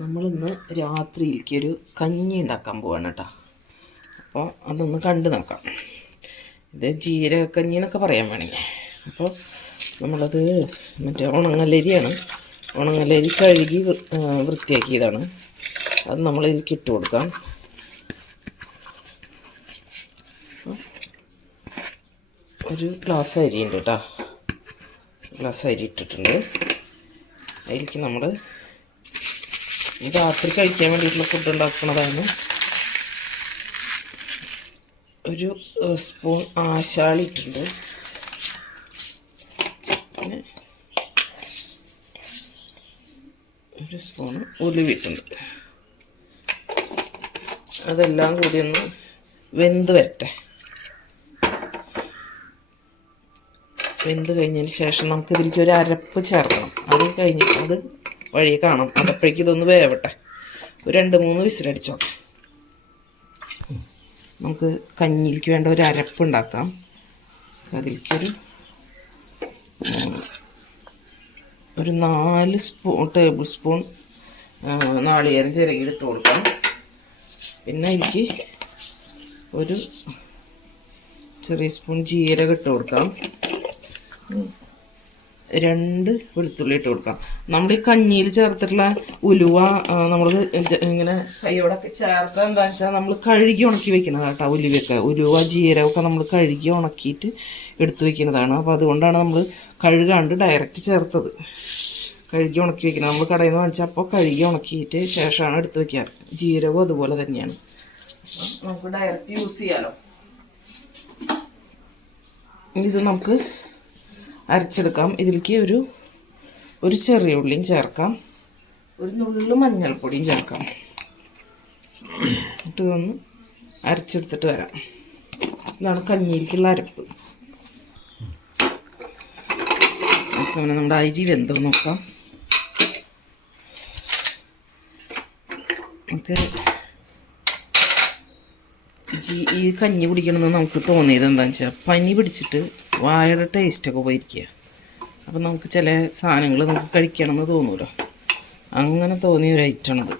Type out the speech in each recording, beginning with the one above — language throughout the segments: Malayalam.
നമ്മളിന്ന് രാത്രിയിലേക്കൊരു കഞ്ഞി ഉണ്ടാക്കാൻ പോവാണ് കേട്ടോ. അപ്പോൾ അതൊന്ന് കണ്ടു നോക്കാം. ഇത് ജീരകക്കഞ്ഞി എന്നൊക്കെ പറയാൻ വേണമെങ്കിൽ. അപ്പോൾ നമ്മളത് മറ്റേ ഉണങ്ങലരിയാണ്. ഉണങ്ങലരി കഴുകി വൃത്തിയാക്കിയതാണ്. അത് നമ്മളിതിലേക്ക് ഇട്ട് കൊടുക്കാം. ഒരു ഗ്ലാസ് അരിയുണ്ട് കേട്ടോ. ഗ്ലാസ് അരി ഇട്ടിട്ടുണ്ട്. അതിലേക്ക് നമ്മൾ രാത്രി കഴിക്കാൻ വേണ്ടിയിട്ടുള്ള ഫുഡ് ഉണ്ടാക്കുന്നതാണ്. ഒരു സ്പൂൺ ആശാളി ഇട്ടിട്ടുണ്ട്. പിന്നെ ഒരു സ്പൂൺ ഉലുവിട്ടുണ്ട്. അതെല്ലാം കൂടി ഒന്ന് വെന്ത് വരട്ടെ. വെന്ത് കഴിഞ്ഞതിന് ശേഷം നമുക്ക് ഇതിലേക്ക് ഒരു അരപ്പ് ചേർക്കണം. അത് കഴിഞ്ഞിട്ട് അത് വഴി കാണാം. അതപ്പോഴേക്കും ഇതൊന്ന് വേവട്ടെ. ഒരു 2-3 വിസിലടിച്ചോ. നമുക്ക് കഞ്ഞിയിലേക്ക് വേണ്ട ഒരു അരപ്പ് ഉണ്ടാക്കാം. അതിലേക്കൊരു 4 ടേബിൾ സ്പൂൺ നാളികേരം ചിരകിയിട്ട് കൊടുക്കാം. പിന്നെ അതിലേക്ക് ഒരു ചെറിയ സ്പൂൺ ജീരകം ഇട്ട് കൊടുക്കാം. 2 വെളുത്തുള്ളി ഇട്ട് കൊടുക്കാം. നമ്മൾ ഈ കഞ്ഞിയിൽ ചേർത്തിട്ടുള്ള ഉലുവ നമ്മൾ ഇങ്ങനെ കൈയോടൊക്കെ ചേർത്താൽ എന്താണെന്ന് വെച്ചാൽ നമ്മൾ കഴുകി ഉണക്കി വെക്കുന്നത് കേട്ടോ. ഉലുവ ജീരകമൊക്കെ നമ്മൾ കഴുകി ഉണക്കിയിട്ട് എടുത്ത് വെക്കുന്നതാണ്. അപ്പോൾ അതുകൊണ്ടാണ് നമ്മൾ കഴുകാണ്ട് ഡയറക്റ്റ് ചേർത്തത്. കഴുകി ഉണക്കി വെക്കുന്നത് നമ്മൾ കടയിൽ നിന്ന് വാങ്ങിച്ചാൽ അപ്പോൾ കഴുകി ഉണക്കിയിട്ട് ശേഷമാണ് എടുത്ത് വെക്കാറ്. ജീരകവും അതുപോലെ തന്നെയാണ്. നമുക്ക് ഡയറക്റ്റ് യൂസ് ചെയ്യാമല്ലോ. ഇത് നമുക്ക് അരച്ചെടുക്കാം. ഇതിലേക്ക് ഒരു ചെറിയ ഉള്ളിയും ചേർക്കാം. ഒരു നുള്ളു മഞ്ഞൾപ്പൊടിയും ചേർക്കാം. എന്നിട്ട് ഇതൊന്ന് അരച്ചെടുത്തിട്ട് വരാം. ഇതാണ് കഞ്ഞിയിലേക്കുള്ള അരപ്പ്. അങ്ങനെ നമ്മുടെ അരി വെന്തോ നോക്കാം. നമുക്ക് ഈ കഞ്ഞി കുടിക്കണമെന്ന് നമുക്ക് തോന്നിയത് എന്താണെന്ന് വെച്ചാൽ പനി പിടിച്ചിട്ട് വായയുടെ ടേസ്റ്റൊക്കെ പോയിരിക്കുക. അപ്പം നമുക്ക് ചില സാധനങ്ങൾ നമുക്ക് കഴിക്കണമെന്ന് തോന്നുമല്ലോ. അങ്ങനെ തോന്നിയ ഒരു ഐറ്റമാണത്.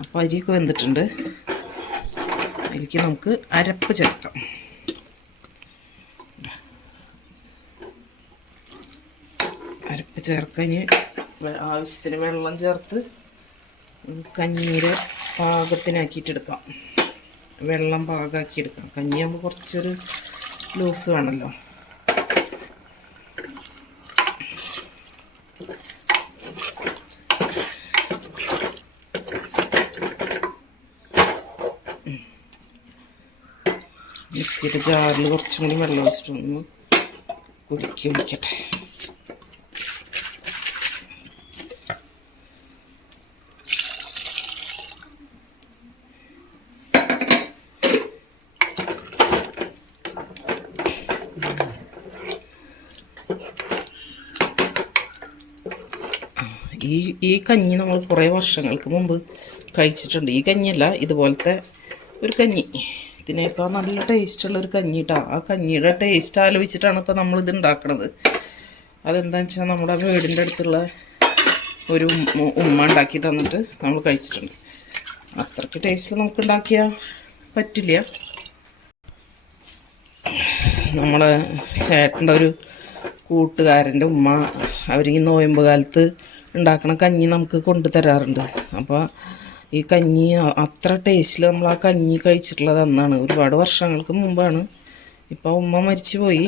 അപ്പോൾ അരിയൊക്കെ വെന്തിട്ടുണ്ട്. അതിലേക്ക് നമുക്ക് അരപ്പ് ചേർക്കാം. അരപ്പ് ചേർക്കാൻ ആവശ്യത്തിന് വെള്ളം ചേർത്ത് കഞ്ഞീരെ പാകത്തിനാക്കിയിട്ടെടുക്കാം. വെള്ളം പാകമാക്കിയെടുക്കാം. കഞ്ഞിയാകുമ്പോൾ കുറച്ചൊരു ലൂസ് വേണമല്ലോ. മിക്സിയുടെ ജാറിൽ കുറച്ചും കൂടി വെള്ളം ഒഴിച്ചിട്ടൊന്ന് ഒഴിക്കട്ടെ. ഈ കഞ്ഞി നമ്മൾ കുറേ വർഷങ്ങൾക്ക് മുമ്പ് കഴിച്ചിട്ടുണ്ട്. ഈ കഞ്ഞിയല്ല, ഇതുപോലത്തെ ഒരു കഞ്ഞി. ഇതിനേക്കാൾ നല്ല ടേസ്റ്റുള്ളൊരു കഞ്ഞി കേട്ടോ. ആ കഞ്ഞിയുടെ ടേസ്റ്റ് ആലോചിച്ചിട്ടാണ് ഇപ്പോൾ നമ്മളിത് ഉണ്ടാക്കുന്നത്. അതെന്താണെന്ന് വെച്ചാൽ നമ്മുടെ വീടിൻ്റെ അടുത്തുള്ള ഒരു ഉമ്മ ഉണ്ടാക്കി തന്നിട്ട് നമ്മൾ കഴിച്ചിട്ടുണ്ട്. അത്രയ്ക്ക് ടേസ്റ്റിൽ നമുക്ക് ഉണ്ടാക്കിയാൽ പറ്റില്ല. നമ്മളെ ചേട്ടൻ്റെ ഒരു കൂട്ടുകാരൻ്റെ ഉമ്മ അവർ ഈ നോയമ്പ് കാലത്ത് ഉണ്ടാക്കണ കഞ്ഞി നമുക്ക് കൊണ്ടു തരാറുണ്ട്. അപ്പോൾ ഈ കഞ്ഞി അത്ര ടേസ്റ്റിൽ നമ്മൾ ആ കഞ്ഞി കഴിച്ചിട്ടുള്ളത് അന്നാണ്, ഒരുപാട് വർഷങ്ങൾക്ക് മുമ്പാണ്. ഇപ്പോൾ ഉമ്മ മരിച്ചു പോയി.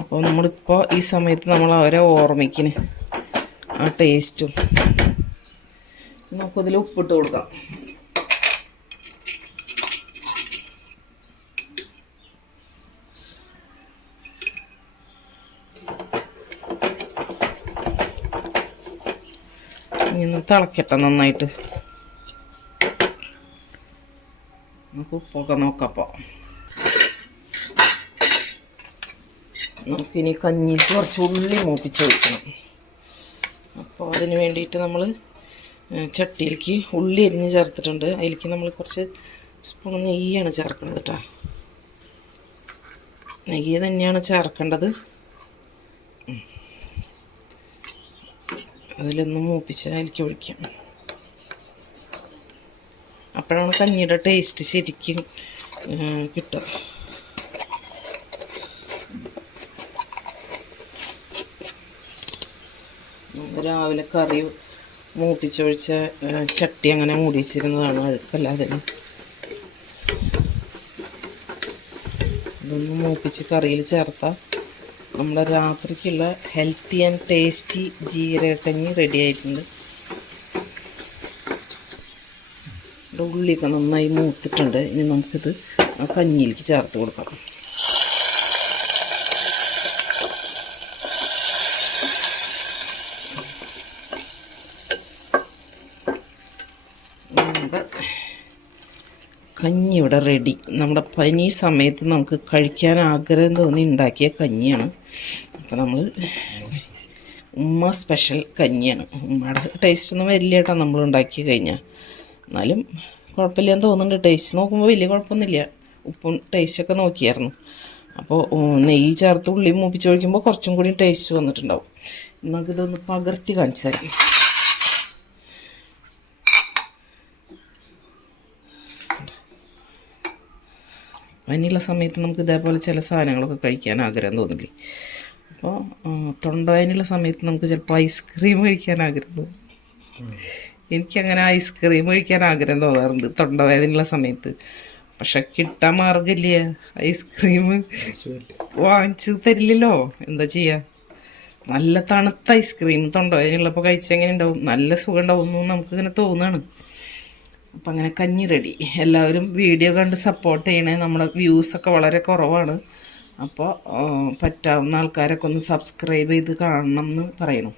അപ്പോൾ നമ്മളിപ്പോൾ ഈ സമയത്ത് നമ്മൾ അവരെ ഓർമ്മിക്കണ് ആ ടേസ്റ്റും. നമുക്കതിൽ ഉപ്പിട്ട് കൊടുക്കാം. ഇനി തിളക്കട്ടെ നന്നായിട്ട്. നമുക്ക് ഉപ്പൊക്കെ നോക്കപ്പോൾ നമുക്കിനി കഞ്ഞിക്ക് കുറച്ച് ഉള്ളി മൂപ്പിച്ച് ഒഴിക്കണം. അപ്പോൾ അതിന് വേണ്ടിയിട്ട് നമ്മൾ ചട്ടിയിലേക്ക് ഉള്ളി അരിഞ്ഞ് ചേർത്തിട്ടുണ്ട്. അതിലേക്ക് നമ്മൾ കുറച്ച് സ്പൂൺ നെയ്യാണ് ചേർക്കുന്നത് കേട്ടോ. നെയ്യ് തന്നെയാണ് ചേർക്കേണ്ടത്. അതിലൊന്ന് മൂപ്പിച്ച് അതിലേക്ക് ഒഴിക്കാം. അപ്പോഴാണ് കഞ്ഞിയുടെ ടേസ്റ്റ് ശരിക്കും കിട്ടുക. രാവിലെ കറി മൂപ്പിച്ചൊഴിച്ച ചട്ടി അങ്ങനെ മൂടി വെച്ചിരുന്നതാണ്, അഴുക്കല്ലാതെ. ഇതൊന്ന് മൂപ്പിച്ച് കറിയിൽ ചേർത്താൽ നമ്മുടെ രാത്രിക്കുള്ള ഹെൽത്തി ആൻഡ് ടേസ്റ്റി ജീരകക്കഞ്ഞി റെഡി ആയിട്ടുണ്ട്. ഉള്ളിയൊക്കെ നന്നായി മൂത്തിട്ടുണ്ട്. ഇനി നമുക്കിത് ആ കഞ്ഞിയിലേക്ക് ചേർത്ത് കൊടുക്കാം. കഞ്ഞി ഇവിടെ റെഡി. നമ്മുടെ പനി സമയത്ത് നമുക്ക് കഴിക്കാൻ ആഗ്രഹം തോന്നി ഉണ്ടാക്കിയ കഞ്ഞിയാണ്. അപ്പോൾ നമ്മൾ ഉമ്മ സ്പെഷ്യൽ കഞ്ഞിയാണ്. ഉമ്മയുടെ ടേസ്റ്റൊന്നും വലിയ കേട്ടോ നമ്മൾ ഉണ്ടാക്കി കഴിഞ്ഞാൽ, എന്നാലും കുഴപ്പമില്ലാന്ന് തോന്നുന്നുണ്ട്. ടേസ്റ്റ് നോക്കുമ്പോൾ വലിയ കുഴപ്പമൊന്നുമില്ല. ഉപ്പും ടേസ്റ്റൊക്കെ നോക്കിയായിരുന്നു. അപ്പോൾ നെയ്യ് ചേർത്ത് ഉള്ളി മൂപ്പിച്ച് ഒഴിക്കുമ്പോൾ കുറച്ചും കൂടി ടേസ്റ്റ് വന്നിട്ടുണ്ടാവും. നമുക്കിതൊന്ന് പകർത്തി കാണിച്ചു തരാം. പനിയുള്ള സമയത്ത് നമുക്ക് ഇതേപോലെ ചില സാധനങ്ങളൊക്കെ കഴിക്കാൻ ആഗ്രഹം തോന്നില്ലേ? അപ്പോൾ തൊണ്ടവേദനയുള്ള സമയത്ത് നമുക്ക് ചിലപ്പോൾ ഐസ്ക്രീം കഴിക്കാൻ ആഗ്രഹം തോന്നും. എനിക്കങ്ങനെ ഐസ്ക്രീം കഴിക്കാൻ ആഗ്രഹം തോന്നാറുണ്ട് തൊണ്ടവേദനയുള്ള സമയത്ത്. പക്ഷെ കിട്ടാൻ മാർഗമില്ല. ഐസ്ക്രീം വാങ്ങിച്ച് തരില്ലല്ലോ, എന്താ ചെയ്യുക? നല്ല തണുത്ത ഐസ്ക്രീം തൊണ്ടവേദനയുള്ളപ്പോൾ കഴിച്ചാൽ എങ്ങനെ ഉണ്ടാവും? നല്ല സുഖം ഉണ്ടാവും എന്ന് നമുക്കിങ്ങനെ തോന്നുകയാണ്. അപ്പം അങ്ങനെ കഞ്ഞി റെഡി. എല്ലാവരും വീഡിയോ കണ്ട് സപ്പോർട്ട് ചെയ്യണേ. നമ്മുടെ വ്യൂസൊക്കെ വളരെ കുറവാണ്. അപ്പോൾ പറ്റാവുന്ന ആൾക്കാരൊക്കെ ഒന്ന് സബ്സ്ക്രൈബ് ചെയ്ത് കാണണം എന്ന് പറയണം.